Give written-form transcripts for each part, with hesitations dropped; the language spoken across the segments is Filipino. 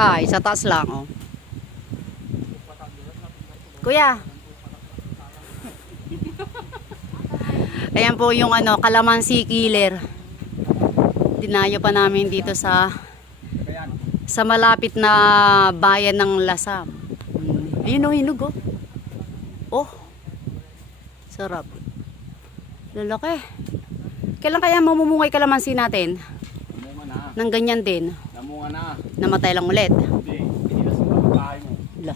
Ay, sa taas lang, oh. Kuya. Ayan po yung kalamansi killer. Dinayo pa namin dito sa malapit na bayan ng Lasam. Ayun oh, hinog oh. Oh. Sarap. Lalaki. Kailan kaya mamumungay kalamansi natin? Namunga na. Nang ganyan din. Namunga na. Namatay lang ulit. Hindi. Pinilas mo ang bahay mo. Wala.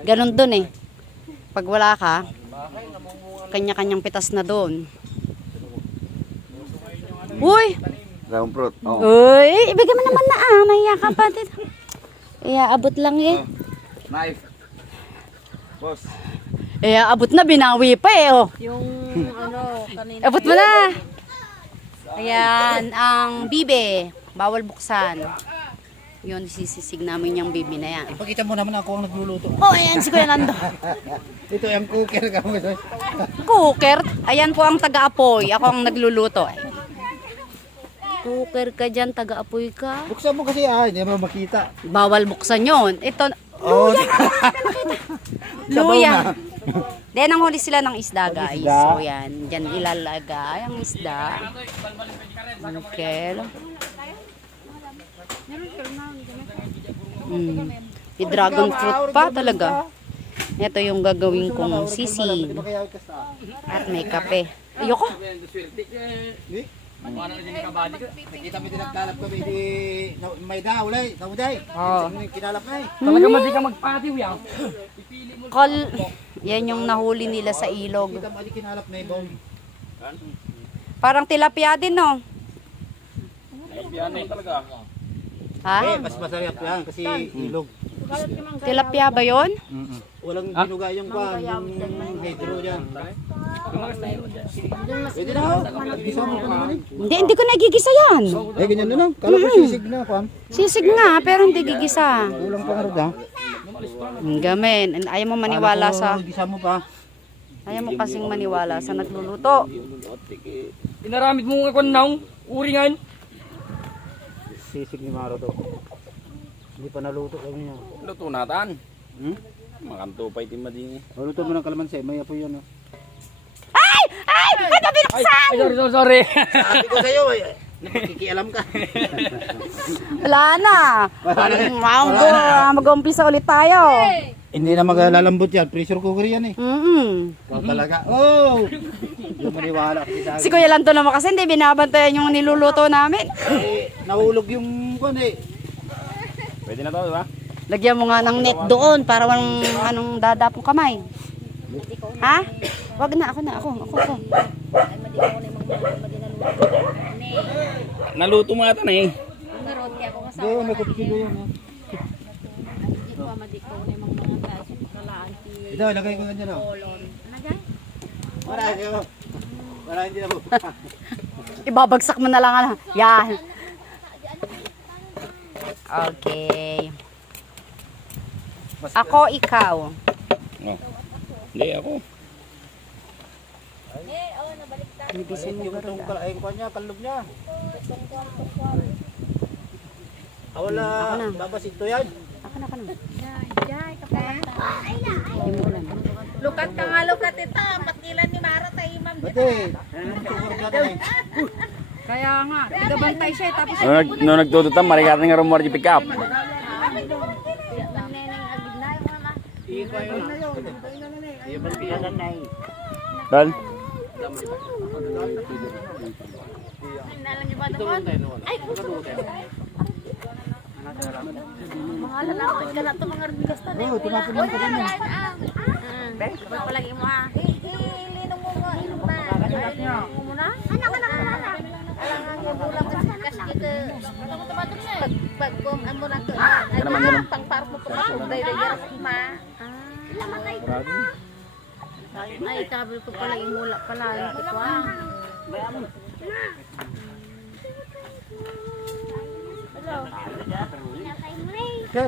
Ganon dun eh. Pag wala ka, kanya-kanyang pitas na doon. Uy! Dragon fruit. Oh. Uy! Ibigay mo naman na nahiya ka pa dito. Abot lang eh. Knife. Boss. Abot na, binawi pa eh oh. Yung kanina. Abot mo na. Ayan, ang bibe. Bawal buksan. Yun, sisisig namin yung bibe na yan. Ipakita mo naman ako ang nagluluto. Oh, ayan si Kuya Nando. Ito yung cooker ka mo. Cooker? Ayan po ang taga-apoy. Ako ang nagluluto. Cooker ka dyan, taga-apoy ka. Buksan mo kasi hindi mo makita. Bawal buksan yun. Ito, Oh, luya. Then, ang huli sila ng isda, guys. Isda. So, yan. Diyan ilalagay ang isda. Okay. Yung dragon fruit pa talaga. Ito yung gagawin kong sisig. At may kape. Ayoko. Nakita mo din nagkalap kami di may daulay, nauday. Oh. Kinalap na eh. Talaga madi ka magpatiw yan. Yan yung nahuli nila sa ilog. Kita mo di kinalap na ibon. Parang tilapia din, no? Yan eh talaga. Ha? Mas masarap yan kasi ilog. Tilapia ba yun? Walang binuga yung kwan, yung hydro dyan. Pwede na ho. Gisa mo pa naman eh. Hindi ko nagigisa yan. Ganyan na lang. Kala ko sisig na kwan. Sisig nga, pero hindi gigisa. Kulang pa nga rin ha. Gamen. Ayaw mo maniwala sa... Gisa mo pa. Ayaw mo kasing maniwala sa nagluluto. Inaramid mo nga kung naong uringan. Sisig ni Maro to. Hindi pa naluto kami niya. Luto natan. Makanto pa itim madini. Naluto mo ng kalamansi, may apoy yan. Ay! Ay! Ano binuksan? Sorry. Sabi ko sa'yo nakikialam ka. Wala na. Mag-umpisa ulit tayo. Hindi na maglalambot yan. Pressure cooker yan eh. Ikaw talaga. Oh! Hindi maniwala kasi sa akin. Si Kuya Lanto naman kasi hindi binabantayan yung niluluto namin. Nahulog yung kwan eh. Pwede na to, di ba? Lagyan mo nga ng net doon para walang dadapong kamay. Ha? Wag na, ako. Naluto mo ata na eh. Hindi, may kutsilo yan eh. Ito, lagay ko ganyan oh. Para hindi na po. Ibabagsak mo na lang. Yan. Okay. Ako, ikaw. Oh. Hindi ako. Bibisin mo ba rin? Ay, kwan niya, kalog niya. Wala, babasit to yan. Ako na. Lukat ka nga, lukat ito. Patilan ni Mara tayo, ma'am. Bate, sugar ka na eh. Kaya nga, tigabantay siya tapos No nagtututam, marikata nga rumor di pick up. Dan. Mga lalaki ka na ito, mga rigas na. Oo, tinapon lang ko rin eh. Palagi mo ah. Ilinong mo nga. Inom ba? Ilinong mo muna? Anak. Alangan yung bulang kasi kita. Tumatong siya. Pag-gom, amo na ito. Pang-park mo pa. Day-day-yarap ma. Lamatay ko na. Ay, sabi ko pala yung mula pala. Ito ah. Hello. Sir,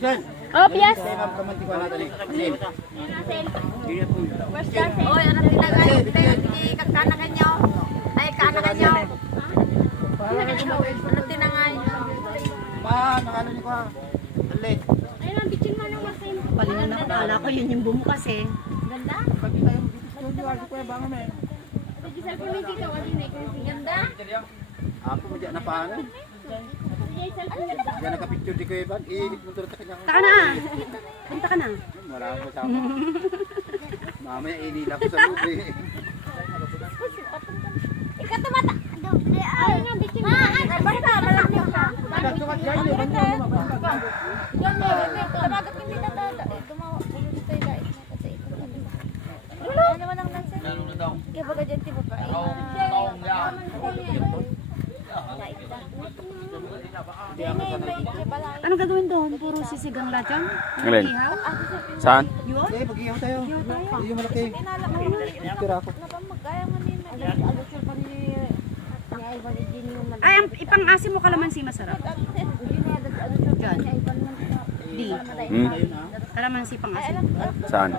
sir. Oh, yes. Ma'am, kamanti ko natin eh. Oy, ano tinagay? Kakanakan nyo. Ay, kanakan nyo. Ano tinangay? nakala niyo ko ha. Dali. Ayun ang bitchin mo nung masin. Palingan na akala ko yun yung bumukas eh. Ganda? Nag-selfie mo dito, wali na ikaw. Ganda? Ako mo dyan na paano. Diyan nakapicture di ko Evan. Iinit mo tulad sa kanya. Punta ka na. Punta ka na. Wala akong kasama. Mamaya inila ko sa lubi. Ikaw tumata. Ayun ang bitchin mo. Basta, malaki ka. Tabagat hindi na dada. Dumawa. Ulit tayo dahil. Ano naman ang nansin? Kaya baga dyan tiba pa. Ano gagawin doon? Puro sisigang lahat yan? Alin? Ihaw? Saan? Yun? Eh, pag-ihaw tayo. Hindi yung malaki. Tira ako. Ay, ang ipang-asim mo kalamansi masarap. Diyan. Di. Kalamansi pang-asim. Saan?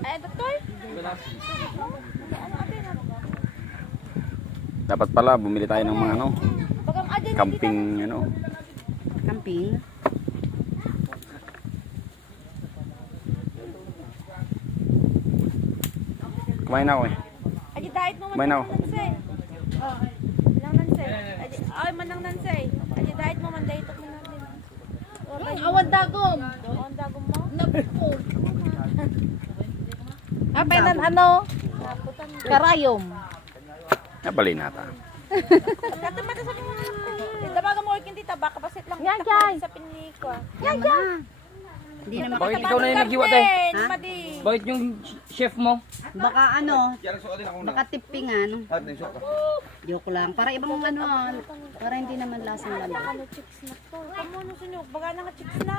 Ay, doktor? Dapat pala bumili tayo ng mga ano, Bagang adyan camping ano. Camping. Kumain na ako eh. Adi diet mo man Kumain na ako. nansay. Oh. Nang nansay. Ay man nang nansay. Adi diet mo man diet mo na din. Awan dagom. Awan dagom mo? Napupog. Apa yan ano? Karayom. Nabali nata. Katamata sa mo. Dabaga mo working tita baka basit lang. Yan sa pinili ko. Yan na. Hindi naman. Bakit ikaw na yung naghiwa tayo? Ha? Bakit yung chef mo? Baka ano, baka tippingan. Joke lang. Para ibang ano, para hindi naman lasang lalo. Ano chicks na to? Kamu no sunyog baga na nga chicks na.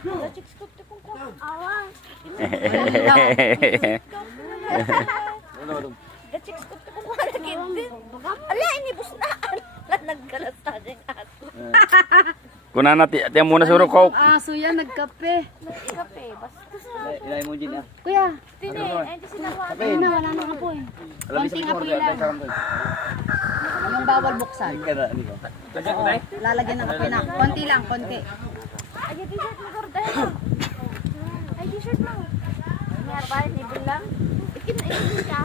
Sa chicks ko te kung ko. Awan. The chicks ko te kung ko nagindi. Ala inibus na. Ala nagkalat sa ding ato. Kuna na tiyan muna suro ko. Aso yan, nagkape. Kape basta sa. Ilay mo dyan ah. Kuya, Tine, ay di sinawa. ayun na, wala nang apoy. Konting apoy lang. Yung bawal buksan. Lalagyan ng apoy na. Konti lang, konti. Ay t-shirt mo gorda. Ay t-shirt mo. Mayar ba ni bilang? Ikin ka.